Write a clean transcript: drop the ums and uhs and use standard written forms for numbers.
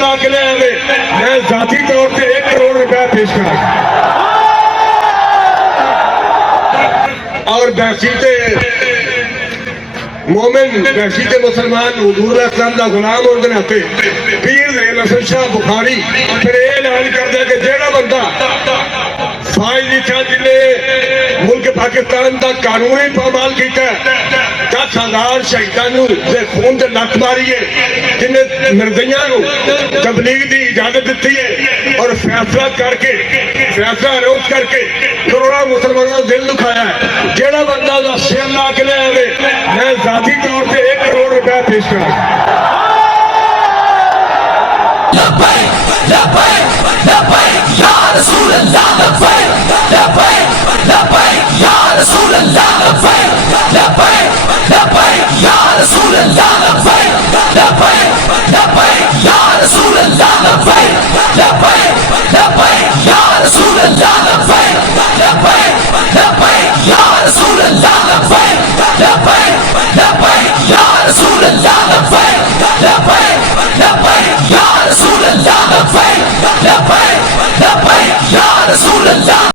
لا کے لے آئے میں ذاتی طور سے 1 کروڑ روپے پیش کرا اور بحثیت مومن بحثیت مسلمان حضور علیہ السلام دا غلام اور دن آتے پیر زین حسن شاہ بخاری پھر اعلان کر دیا کہ جیڑا بندہ فائز تھا جن نے ملک پاکستان دا قانونی پامال کیتا ہے 10,000 شہیدانوں سے خون دے لت ماری ہے جن نے مرزیاں نو تبلیغ دی اجازت دیتی ہے اور فیصلہ کر کے فیصلہ روز کر کے کروڑا مسلمانوں دل دکھایا ہے جیڑا بندہ دا سر لا کے لے آئے میں ذاتی طور سے 1 کروڑ روپے پیش کرا لبیک لبیک لبیک یا رسول اللہ لبیک لبیک لبیک یا رسول اللہ لبیک لبیک لبیک یا رسول اللہ لبیک لبیک لبیک یا رسول اللہ لبیک لبیک لبیک یا رسول اللہ لبیک لبیک لبیک یا رسول اللہ لبیک لبیک لبیک یا رسول اللہ لبیک لبیک لبیک یا رسول اللہ لبیک لبیک